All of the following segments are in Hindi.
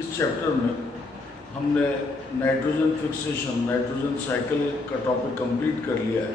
इस चैप्टर में हमने नाइट्रोजन फिक्सेशन, नाइट्रोजन साइकिल का टॉपिक कंप्लीट कर लिया है।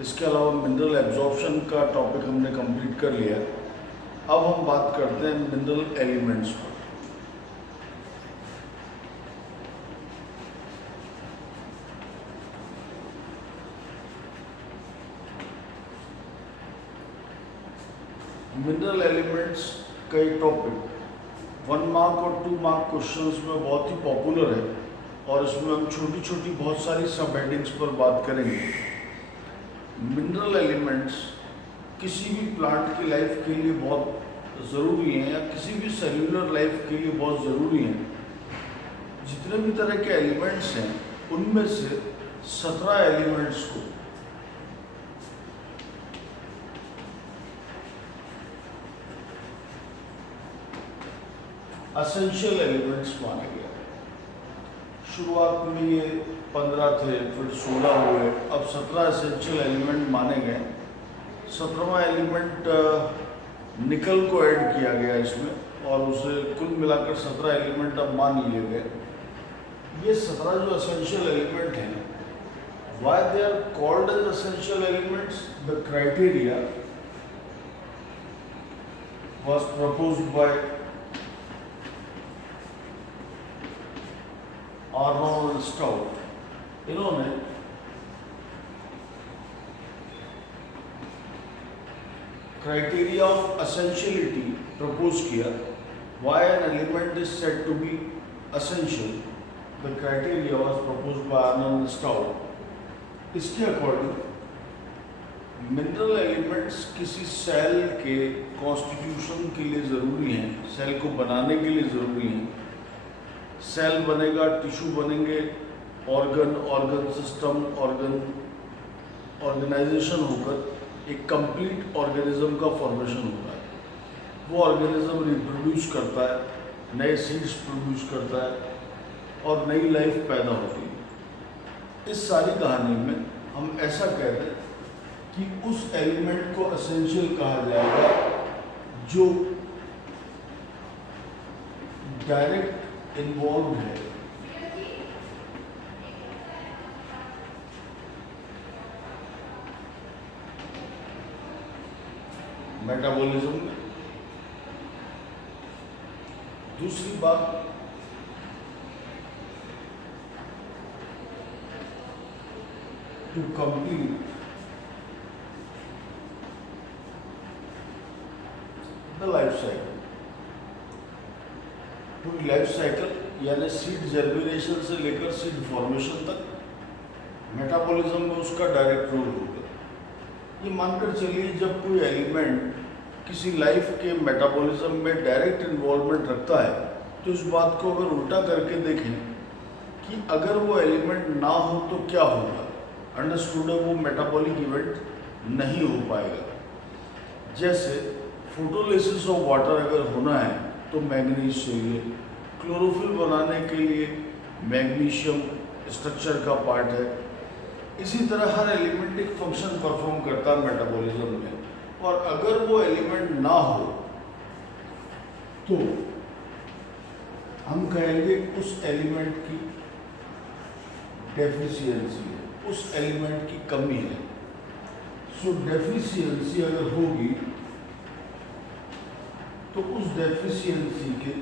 इसके अलावा मिनरल एब्जॉर्प्शन का टॉपिक हमने कंप्लीट कर लिया है। अब हम बात करते हैं मिनरल एलिमेंट्स पर। मिनरल एलिमेंट्स का एक टॉपिक 1 मार्क और 2 मार्क क्वेश्चंस में बहुत ही पॉपुलर है और इसमें हम छोटी छोटी बहुत सारी सब हेडिंग्स पर बात करेंगे। मिनरल एलिमेंट्स किसी भी प्लांट की लाइफ के लिए बहुत ज़रूरी हैं या किसी भी सेल्यूलर लाइफ के लिए बहुत ज़रूरी हैं। जितने भी तरह के एलिमेंट्स हैं उनमें से 17 एलिमेंट्स को एसेंशियल एलिमेंट्स माना गया। शुरुआत में ये 15 थे, फिर 16 हुए, अब 17 एसेंशियल एलिमेंट माने गए। 17वां एलिमेंट निकल को ऐड किया गया इसमें और उसे कुल मिलाकर 17 एलिमेंट अब मान लिए गए। ये 17 जो एसेंशियल एलिमेंट हैं, why they are called as essential elements? The criteria was proposed by Arnold Stout. इन्होंने क्राइटेरिया ऑफ एसेंशियलिटी प्रपोज किया। Why an element is said to be essential, the criteria was proposed by Arnold Stout. इसके अकॉर्डिंग मिनरल एलिमेंट्स किसी सेल के कॉन्स्टिट्यूशन के लिए ज़रूरी हैं, सेल को बनाने के लिए ज़रूरी हैं। सेल बनेगा, टिश्यू बनेंगे, ऑर्गन सिस्टम, ऑर्गेनाइजेशन होकर एक कंप्लीट ऑर्गेनिज्म का फॉर्मेशन होता है। वो ऑर्गेनिज्म रिप्रोड्यूस करता है, नए सीड्स प्रोड्यूस करता है और नई लाइफ पैदा होती है। इस सारी कहानी में हम ऐसा कहते हैं कि उस एलिमेंट को एसेंशियल कहा जाएगा जो डायरेक्ट इन्वॉल्व है मेटाबॉलिज्म में। दूसरी बात, to complete the life cycle. पूरी लाइफ साइकिल यानी सीड जर्मिनेशन से लेकर सीड फॉर्मेशन तक मेटाबॉलिज्म में उसका डायरेक्ट रोल होगा। ये मानकर चलिए जब कोई एलिमेंट किसी लाइफ के मेटाबॉलिज्म में डायरेक्ट इन्वॉल्वमेंट रखता है तो इस बात को अगर उल्टा करके देखें कि अगर वो एलिमेंट ना हो तो क्या होगा, अंडरस्टूड है वो मेटाबॉलिक इवेंट नहीं हो पाएगा। जैसे फोटोलिसिस ऑफ वाटर अगर होना है तो मैग्नीज चाहिए, क्लोरोफिल बनाने के लिए मैग्नीशियम स्ट्रक्चर का पार्ट है। इसी तरह हर एलिमेंट एक फंक्शन परफॉर्म करता है मेटाबॉलिज्म में, और अगर वो एलिमेंट ना हो तो हम कहेंगे उस एलिमेंट की डेफिशिएंसी है, उस एलिमेंट की कमी है। सो डेफिशिएंसी अगर होगी तो उस डेफिशिएंसी के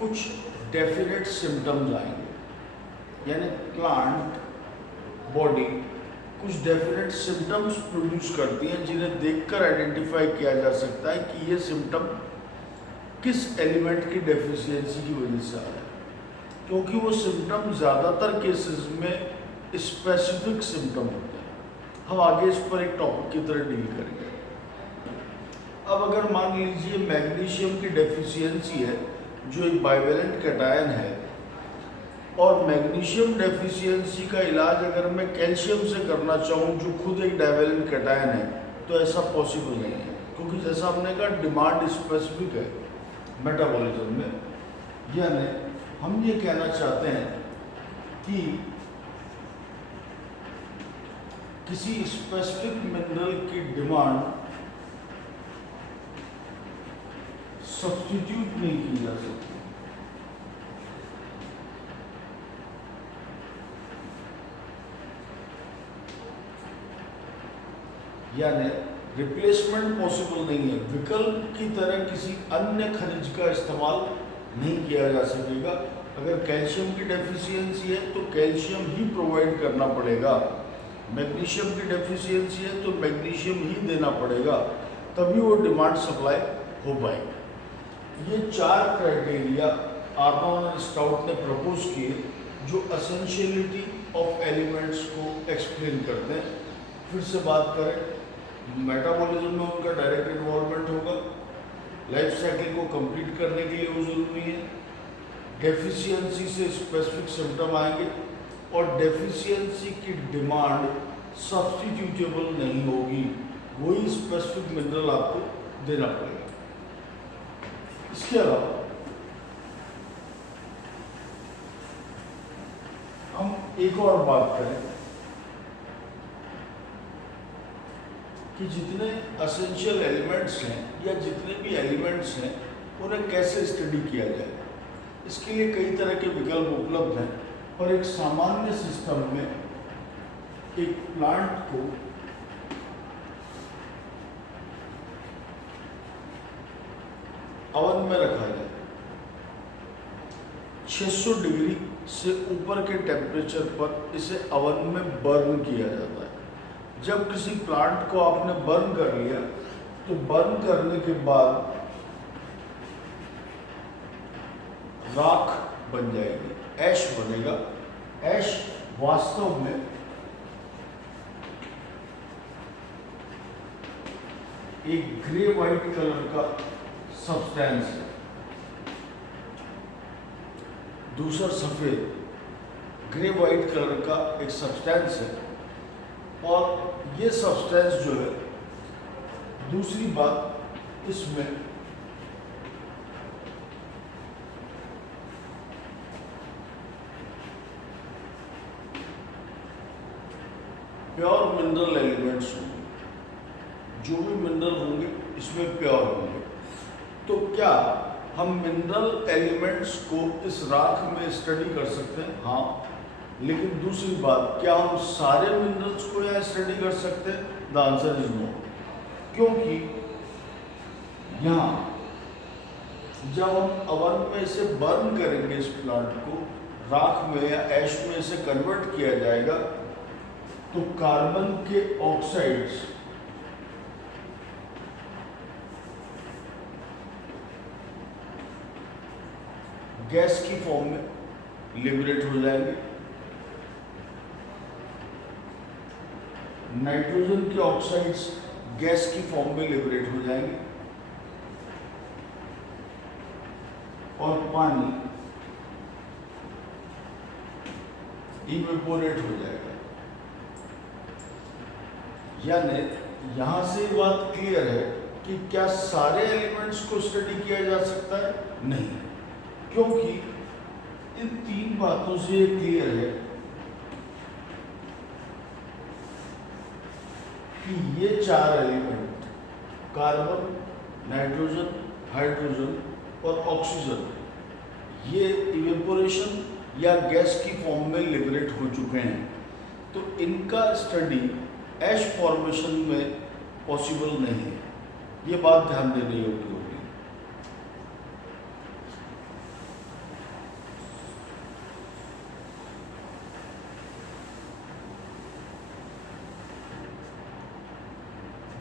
कुछ डेफिनेट सिम्टम्स आएंगे, यानी प्लांट बॉडी कुछ डेफिनेट सिम्टम्स प्रोड्यूस करती हैं जिन्हें देखकर आइडेंटिफाई किया जा सकता है कि ये सिम्टम किस एलिमेंट की डेफिशिएंसी की वजह से आ रहा है, क्योंकि वो सिम्टम ज़्यादातर केसेस में स्पेसिफिक सिम्टम होते हैं। हम आगे इस पर एक टॉपिक की तरह डील करेंगे। अब अगर मान लीजिए मैग्नीशियम की डेफिशिएंसी है जो एक बाइवेलेंट कैटायन है, और मैग्नीशियम डेफिशिएंसी का इलाज अगर मैं कैल्शियम से करना चाहूँ जो खुद एक डाइवेलेंट कैटायन है तो ऐसा पॉसिबल नहीं है, क्योंकि जैसा हमने कहा डिमांड स्पेसिफिक है मेटाबॉलिज्म में। यानी हम ये कहना चाहते हैं कि किसी स्पेसिफिक मिनरल की डिमांड सब्स्टिट्यूट नहीं की जा सकती। यानी रिप्लेसमेंट पॉसिबल नहीं है, विकल्प की तरह किसी अन्य खनिज का इस्तेमाल नहीं किया जा सकेगा। अगर कैल्शियम की डेफिशिएंसी है तो कैल्शियम ही प्रोवाइड करना पड़ेगा, मैग्नीशियम की डेफिशिएंसी है तो मैग्नीशियम ही देना पड़ेगा, तभी वो डिमांड सप्लाई हो पाएगी। ये 4 क्राइटेरिया आर्नोन और स्टाउट ने प्रपोज किए जो एसेंशियलिटी ऑफ एलिमेंट्स को एक्सप्लेन करते हैं। फिर से बात करें, मेटाबॉलिज्म में उनका डायरेक्ट इन्वॉल्वमेंट होगा, लाइफ साइकिल को कंप्लीट करने के लिए वो जरूरी है, डेफिशिएंसी से स्पेसिफिक सिम्टम आएंगे और डेफिशिएंसी की डिमांड सब्स्टिट्यूटेबल नहीं होगी, वही स्पेसिफिक मिनरल आपको देना पड़ेगा। इसके अलावा हम एक और बात करें कि जितने एसेंशियल एलिमेंट्स हैं या जितने भी एलिमेंट्स हैं उन्हें कैसे स्टडी किया जाए। इसके लिए कई तरह के विकल्प उपलब्ध हैं, और एक सामान्य सिस्टम में एक प्लांट को ओवन में रखा जाए, 600 डिग्री से ऊपर के टेम्परेचर पर इसे ओवन में बर्न किया जाता है। जब किसी प्लांट को आपने बर्न कर लिया तो बर्न करने के बाद राख बन जाएगी, ऐश बनेगा। ऐश वास्तव में एक ग्रे वाइट कलर का सब्सटेंस है, दूसरा सफेद, ग्रे वाइट कलर का एक सब्सटेंस है। और ये सब्सटेंस जो है, दूसरी बात इसमें प्योर मिनरल एलिमेंट्स होंगे, जो भी मिनरल होंगे इसमें प्योर होंगे। तो क्या हम मिनरल एलिमेंट्स को इस राख में स्टडी कर सकते हैं? हाँ, लेकिन दूसरी बात, क्या हम सारे मिनरल्स को यहाँ स्टडी कर सकते हैं? द आंसर इज नो, क्योंकि यहाँ जब हम ओवन में इसे बर्न करेंगे, इस प्लांट को राख में या ऐश में इसे कन्वर्ट किया जाएगा, तो कार्बन के ऑक्साइड्स गैस की फॉर्म में लिबरेट हो जाएंगे, नाइट्रोजन के ऑक्साइड्स गैस की फॉर्म में लिबरेट हो जाएंगे, और पानी इवेपोरेट हो जाएगा। यानी यहां से बात क्लियर है कि क्या सारे एलिमेंट्स को स्टडी किया जा सकता है? नहीं, क्योंकि इन 3 बातों से ये क्लियर है कि ये 4 एलिमेंट, कार्बन, नाइट्रोजन, हाइड्रोजन और ऑक्सीजन, ये इवेपोरेशन या गैस की फॉर्म में लिबरेट हो चुके हैं। तो इनका स्टडी ऐश फॉर्मेशन में पॉसिबल नहीं है। ये बात ध्यान देने योग्य होगी।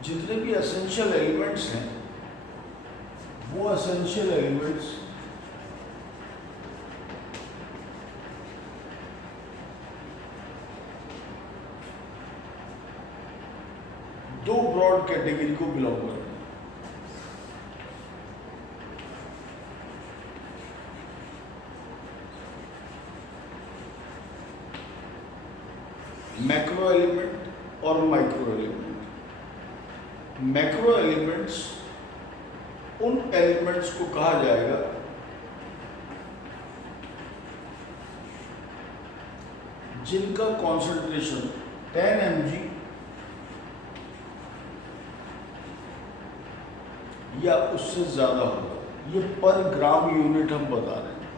जितने भी एसेंशियल एलिमेंट्स हैं, वो एसेंशियल एलिमेंट्स दो ब्रॉड कैटेगरी को बिलोंग करते हैं। मैक्रो एलिमेंट और माइक्रो एलिमेंट। मैक्रो एलिमेंट्स उन एलिमेंट्स को कहा जाएगा जिनका कॉन्सेंट्रेशन 10 mg या उससे ज्यादा होगा। ये पर ग्राम यूनिट हम बता रहे हैं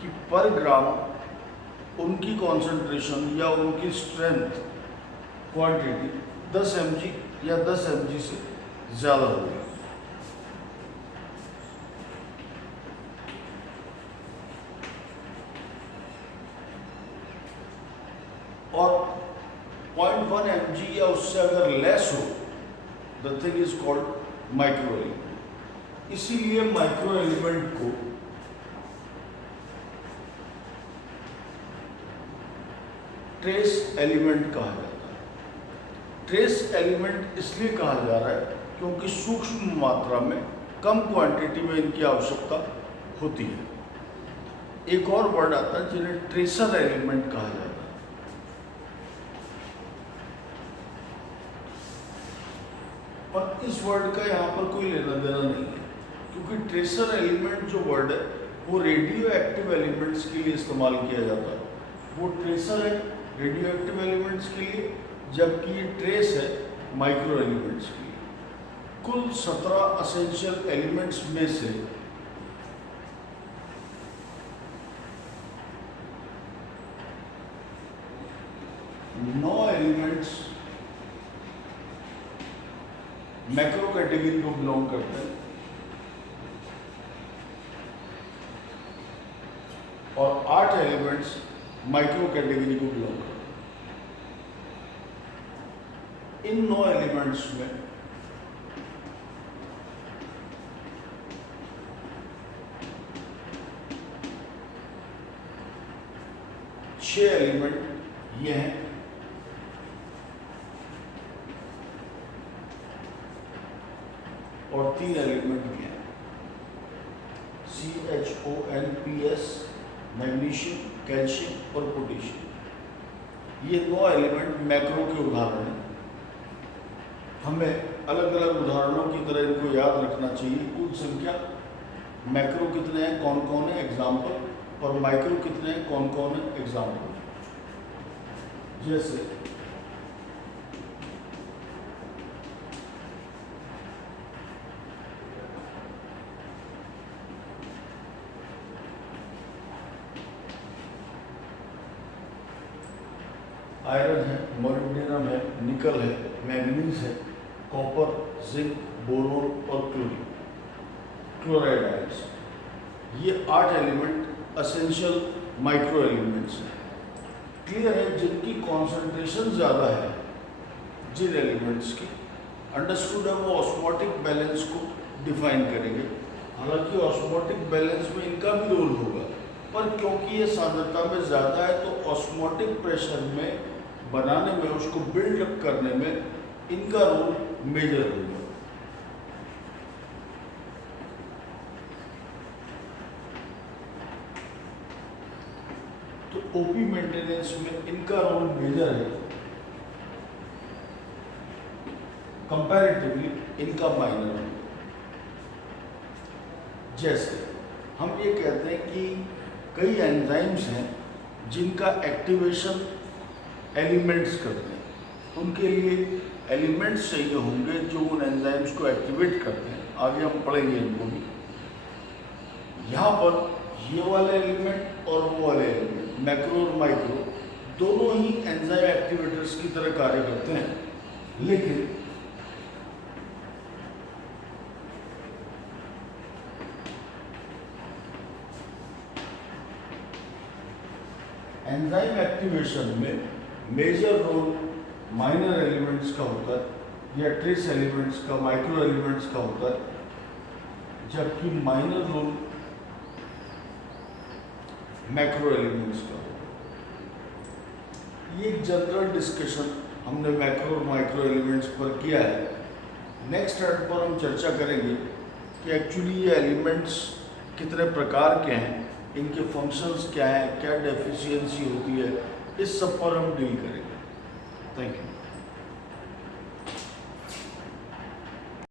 कि पर ग्राम उनकी कॉन्सेंट्रेशन या उनकी स्ट्रेंथ क्वांटिटी 10 mg या 10 mg से ज़्यादा होगी। और 0.1 mg या उससे अगर लेस हो, the thing is called micro element. इसीलिए माइक्रो एलिमेंट को ट्रेस एलिमेंट कहा जाता है। ट्रेस एलिमेंट इसलिए कहा जा रहा है क्योंकि सूक्ष्म मात्रा में, कम क्वांटिटी में इनकी आवश्यकता होती है। एक और वर्ड आता है जिन्हें ट्रेसर एलिमेंट कहा जाता है। और इस वर्ड का यहाँ पर कोई लेना देना नहीं है, क्योंकि ट्रेसर एलिमेंट जो वर्ड है वो रेडियो एक्टिव एलिमेंट्स के लिए इस्तेमाल किया जाता है। वो ट्रेसर है रेडियो एक्टिव एलिमेंट्स के लिए, जबकि ये ट्रेस है माइक्रो एलिमेंट्स के लिए। कुल 17 असेंशियल एलिमेंट्स में से 9 एलिमेंट्स मैक्रो कैटेगरी को बिलोंग करते हैं और 8 एलिमेंट्स माइक्रो कैटेगरी को बिलोंग करते हैं। इन 9 एलिमेंट्स में छह एलिमेंट ये हैं, और 3 एलिमेंट ये हैं, CHONPS, मैग्नीशियम, कैल्शियम और पोटेशियम। ये 9 एलिमेंट मैक्रो के उदाहरण हैं। हमें अलग अलग उदाहरणों की तरह इनको याद रखना चाहिए। कुल संख्या मैक्रो कितने हैं, कौन कौन है एग्जाम्पल, और माइक्रो कितने हैं, कौन कौन है एग्जाम्पल। जैसे आयरन है, मोलिब्डेनम है, निकल है, मैंगनीज है, कॉपर, जिंक, बोरोन और क्लोराइड आयंस। ये 8 एलिमेंट असेंशियल माइक्रो एलिमेंट्स हैं। क्लियर है, जिनकी कॉन्सेंट्रेशन ज़्यादा है, जिन एलिमेंट्स की, अंडरस्टूड है, वो ऑस्मोटिक बैलेंस को डिफाइन करेंगे। हालांकि ऑस्मोटिक बैलेंस में इनका भी रोल होगा, पर क्योंकि ये सांद्रता में ज़्यादा है तो ऑस्मोटिक प्रेशर में बनाने में, उसको बिल्ड करने में इनका रोल मेजर होगा। तो ओपी मेंटेनेंस में इनका रोल मेजर है, कंपैरेटिवली इनका माइनर है। जैसे हम ये कहते हैं कि कई एंजाइम्स हैं जिनका एक्टिवेशन एलिमेंट्स करते हैं, उनके लिए एलिमेंट्स चाहिए होंगे जो उन एंजाइम्स को एक्टिवेट करते हैं। आगे हम पढ़ेंगे इनको भी। यहाँ पर ये वाले एलिमेंट और वो वाले एलिमेंट, मैक्रो और माइक्रो, दोनों ही एंजाइम एक्टिवेटर्स की तरह कार्य करते हैं, लेकिन एंजाइम एक्टिवेशन में मेजर रोल माइनर एलिमेंट्स का होता है या ट्रेस एलिमेंट्स का, माइक्रो एलिमेंट्स का होता है, जबकि माइनर रोल मैक्रो एलिमेंट्स का होता है। ये एक जनरल डिस्कशन हमने मैक्रो और माइक्रो एलिमेंट्स पर किया है। नेक्स्ट स्टार्ट पर हम चर्चा करेंगे कि एक्चुअली ये एलिमेंट्स कितने प्रकार के हैं, इनके फंक्शंस क्या हैं, क्या डेफिशिएंसी होती है, इस सब पर हम डील करेंगे। Thank you.